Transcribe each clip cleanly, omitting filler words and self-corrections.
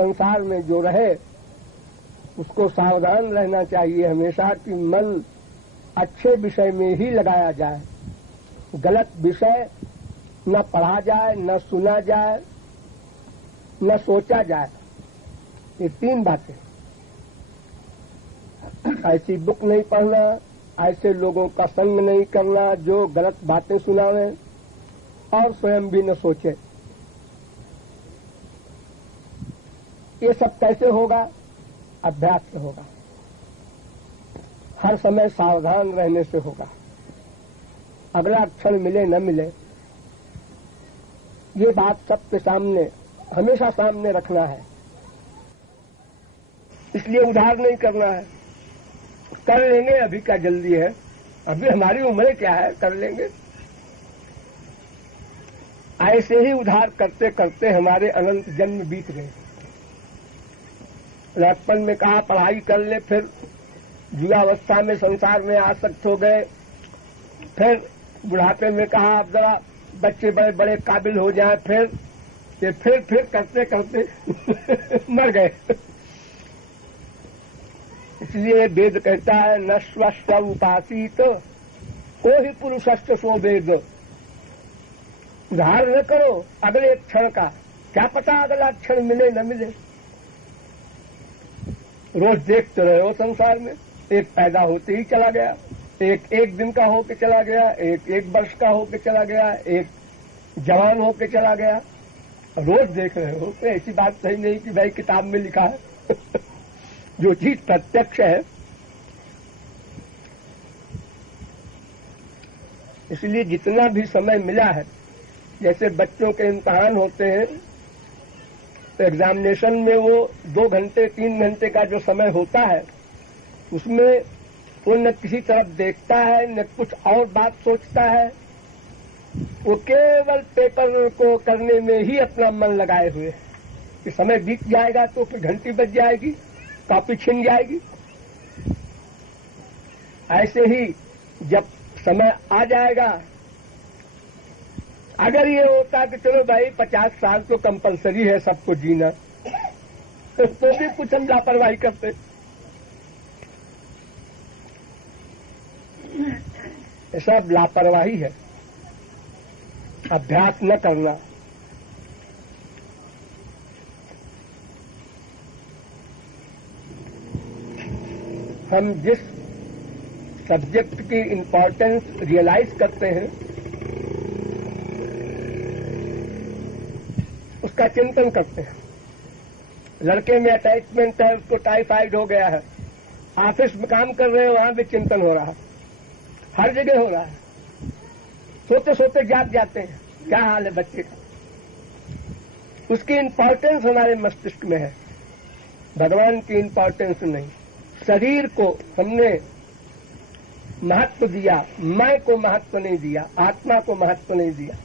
संसार में जो रहे उसको सावधान रहना चाहिए हमेशा कि मन अच्छे विषय में ही लगाया जाए, गलत विषय न पढ़ा जाए, न सुना जाए, न सोचा जाए। ये 3 बातें। ऐसी बुक नहीं पढ़ना, ऐसे लोगों का संग नहीं करना जो गलत बातें सुनावे और स्वयं भी न सोचे। ये सब कैसे होगा? अभ्यास से होगा, हर समय सावधान रहने से होगा। अगला क्षण मिले न मिले, ये बात सबके सामने हमेशा सामने रखना है। इसलिए उधार नहीं करना है। कर लेंगे, अभी क्या जल्दी है, अभी हमारी उम्र क्या है, कर लेंगे। ऐसे ही उधार करते करते हमारे अनंत जन्म बीत गए। बचपन में कहा पढ़ाई कर ले, फिर युवावस्था में संसार में आसक्त हो गए, फिर बुढ़ापे में कहा अब जरा बच्चे बड़े बड़े काबिल हो जाएं, फिर करते करते मर गए। इसलिए वेद कहता है न स्वस्थ उपासित को ही पुरुषस्थ सो वेद। उधार न करो अगले क्षण का, क्या पता अगला क्षण मिले न मिले। रोज देखते रहे हो संसार में, एक पैदा होते ही चला गया, एक दिन का होके चला गया, एक वर्ष का होके चला गया, एक जवान होके चला गया। रोज देख रहे हो। तो ऐसी बात सही नहीं कि भाई किताब में लिखा है। जो चीज प्रत्यक्ष है। इसलिए जितना भी समय मिला है, जैसे बच्चों के इम्तिहान होते हैं तो एग्जामिनेशन में वो 2 घंटे 3 घंटे का जो समय होता है उसमें वो न किसी तरफ देखता है न कुछ और बात सोचता है। वो केवल पेपर को करने में ही अपना मन लगाए हुए है कि समय बीत जाएगा तो फिर घंटी बज जाएगी, कॉपी छिन जाएगी। ऐसे ही जब समय आ जाएगा, अगर ये होता कि चलो भाई 50 साल तो कंपलसरी है सबको जीना, तो भी कुछ हम लापरवाही करते। ये सब लापरवाही है, अभ्यास न करना। हम जिस सब्जेक्ट की इम्पोर्टेंस रियलाइज करते हैं उसका चिंतन करते हैं। लड़के में अटैचमेंट है, उसको टाइफाइड हो गया है, ऑफिस में काम कर रहे हैं वहां भी चिंतन हो रहा है, हर जगह हो रहा है। सोते सोते जाग जाते हैं, क्या हाल है बच्चे का। उसकी इम्पोर्टेंस हमारे मस्तिष्क में है, भगवान की इम्पोर्टेंस नहीं। शरीर को हमने महत्व दिया, मैं को महत्व नहीं दिया, आत्मा को महत्व नहीं दिया।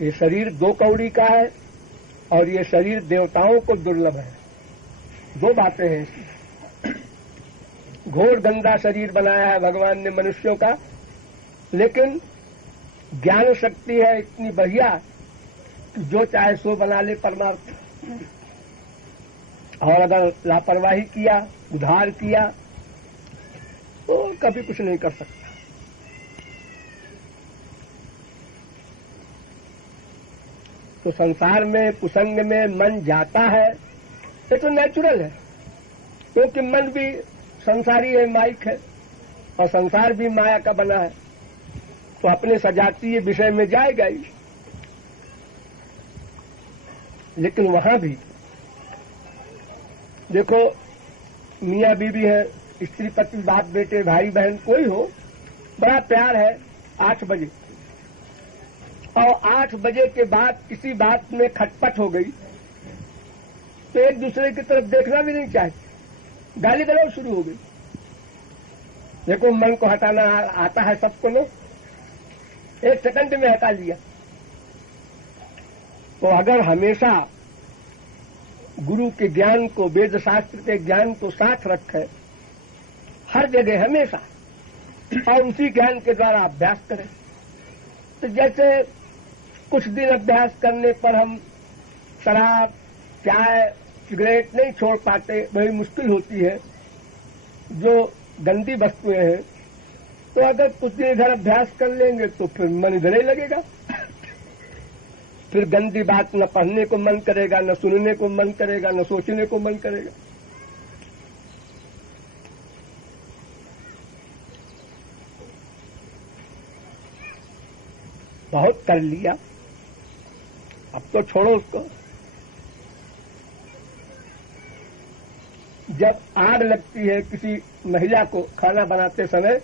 ये शरीर 2 कौड़ी का है और ये शरीर देवताओं को दुर्लभ है। 2 बातें हैं इसमें। घोर गंदा शरीर बनाया है भगवान ने मनुष्यों का, लेकिन ज्ञान शक्ति है इतनी बढ़िया कि जो चाहे सो बना ले परमार्थ। और अगर लापरवाही किया, उधार किया, तो कभी कुछ नहीं कर सकता। तो संसार में कुसंग में मन जाता है, ये तो नेचुरल है, क्योंकि मन भी संसारी है, माइक है, और संसार भी माया का बना है, तो अपने सजातीय विषय में जाएगा ही। लेकिन वहां भी देखो, मियाँ बीवी है, स्त्री पति, बाप बेटे, भाई बहन, कोई हो, बड़ा प्यार है 8 बजे, और 8 बजे के बाद किसी बात में खटपट हो गई तो एक दूसरे की तरफ देखना भी नहीं चाहिए, गाली गलौज शुरू हो गई। देखो, मन को हटाना आता है सबको, लो 1 सेकंड में हटा लिया। तो अगर हमेशा गुरु के ज्ञान को, वेद शास्त्र के ज्ञान को साथ रखे हर जगह हमेशा, और उसी ज्ञान के द्वारा अभ्यास करें, तो जैसे कुछ दिन अभ्यास करने पर हम शराब, चाय, सिगरेट नहीं छोड़ पाते, बड़ी मुश्किल होती है, जो गंदी वस्तुएं हैं। तो अगर कुछ दिन इधर अभ्यास कर लेंगे तो फिर मन इधर ही लगेगा। फिर गंदी बात न पढ़ने को मन करेगा, न सुनने को मन करेगा, न सोचने को मन करेगा। बहुत कर लिया, अब तो छोड़ो उसको। जब आग लगती है किसी महिला को खाना बनाते समय,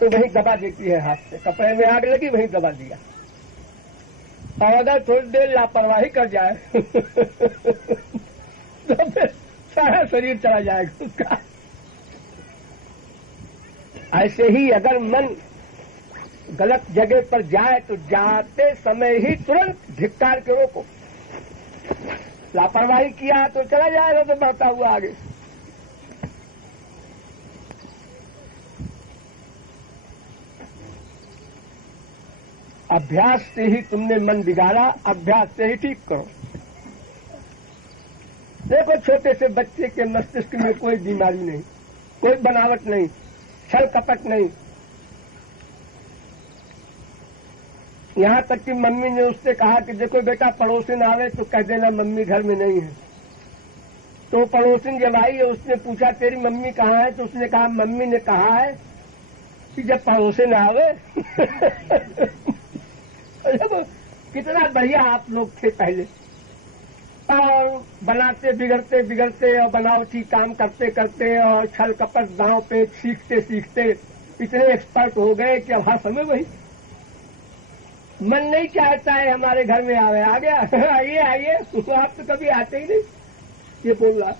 तो वहीं दबा देती है हाथ से, कपड़े में आग लगी वहीं दबा दिया। और अगर थोड़ी देर लापरवाही कर जाए तो फिर सारा शरीर चला जाएगा उसका। ऐसे ही अगर मन गलत जगह पर जाए तो जाते समय ही तुरंत धिक्कार के रोको। लापरवाही किया तो चला जाएगा, तो बढ़ता हुआ आगे। अभ्यास से ही तुमने मन बिगाड़ा, अभ्यास से ही ठीक करो। देखो, छोटे से बच्चे के मस्तिष्क में कोई बीमारी नहीं, कोई बनावट नहीं, छल कपट नहीं। यहां तक कि मम्मी ने उससे कहा कि देखो बेटा, पड़ोसिन आवे तो कह देना मम्मी घर में नहीं है। तो पड़ोसिन जब आई है, उसने पूछा तेरी मम्मी कहाँ है? तो उसने कहा मम्मी ने कहा है कि जब पड़ोसिन आवे कितना बढ़िया आप लोग थे पहले, और बनाते बिगड़ते बिगड़ते और बनावटी काम करते करते और छल कपट गांव पे सीखते सीखते इतने एक्सपर्ट हो गए कि अब हर समय वही। मन नहीं चाहता है हमारे घर में आवे, आ गया आइए आइए, तो आप तो कभी आते ही नहीं। ये बोल रहा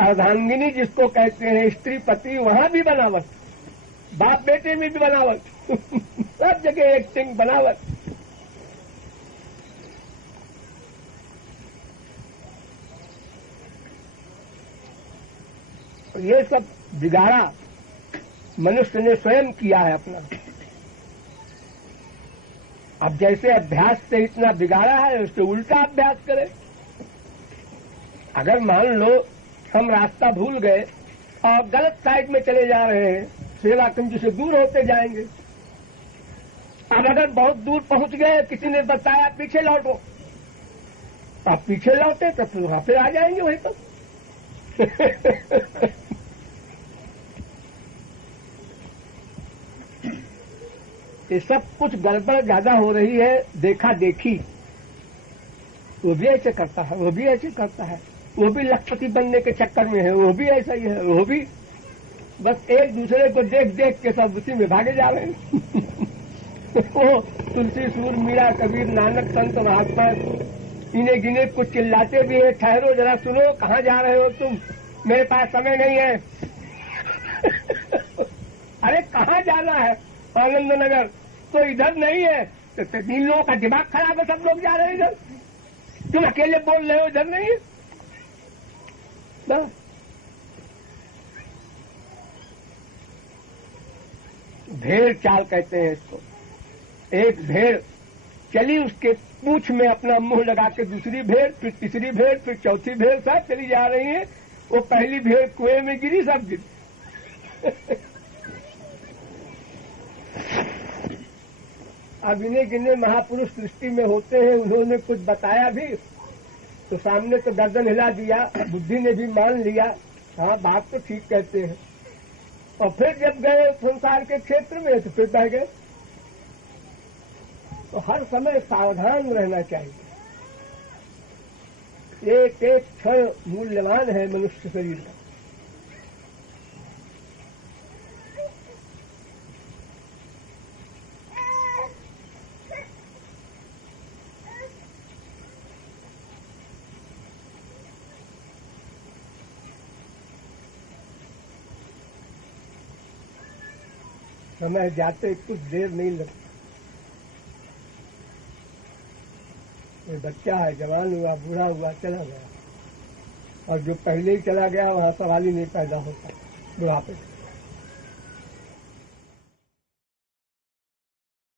अर्धांगिनी जिसको कहते हैं, स्त्री पति, वहां भी बनावट, बाप बेटे में भी बनावट सब जगह एक्टिंग, बनावट। ये सब बिगाड़ा मनुष्य ने स्वयं किया है अपना। अब जैसे अभ्यास से इतना बिगाड़ा है, उससे उल्टा अभ्यास करें। अगर मान लो हम रास्ता भूल गए और गलत साइड में चले जा रहे हैं, सेवा कुंज से दूर होते जाएंगे। अब अगर बहुत दूर पहुंच गए, किसी ने बताया पीछे लौटो, आप पीछे लौटे तो फिर वहां पे आ जाएंगे वहीं पर ये सब कुछ गड़बड़ ज्यादा हो रही है। देखा देखी, वो भी ऐसे करता है, वो भी ऐसे करता है, वो भी लखपति बनने के चक्कर में है, वो भी ऐसा ही है, वो भी बस एक दूसरे को देख देख के सब उसी में भागे जा रहे हैं वो तुलसी, सूर, मीरा, कबीर, नानक, संत, महात्मा इन्हें गिने कुछ चिल्लाते भी है, ठहरो जरा सुनो, कहाँ जा रहे हो तुम, मेरे पास समय नहीं है अरे कहाँ जाना है? आनंद नगर। तो इधर नहीं है तो 3 लोगों का दिमाग खराब है, सब लोग जा रहे हैं इधर, तुम अकेले बोल रहे हो इधर नहीं है। बस भेड़ चाल कहते हैं इसको। एक भेड़ चली, उसके पूंछ में अपना मुंह लगा के दूसरी भेड़, फिर तीसरी भेड़, फिर चौथी भेड़, सब चली जा रही है। वो पहली भेड़ कुएं में गिरी, सब गिरी अब इन्हें गिने महापुरुष सृष्टि में होते हैं, उन्होंने कुछ बताया भी तो सामने तो गर्दन हिला दिया, बुद्धि ने भी मान लिया, हाँ बात तो ठीक कहते हैं। और फिर जब गए संसार के क्षेत्र में तो फिर बह गए। तो हर समय सावधान रहना चाहिए। एक एक क्षण मूल्यवान है मनुष्य शरीर का। समय जाते कुछ देर नहीं लगती। ये बच्चा है, जवान हुआ, बूढ़ा हुआ, चला गया, और जो पहले ही चला गया वहां सवाल ही नहीं पैदा होता बुढ़ापे।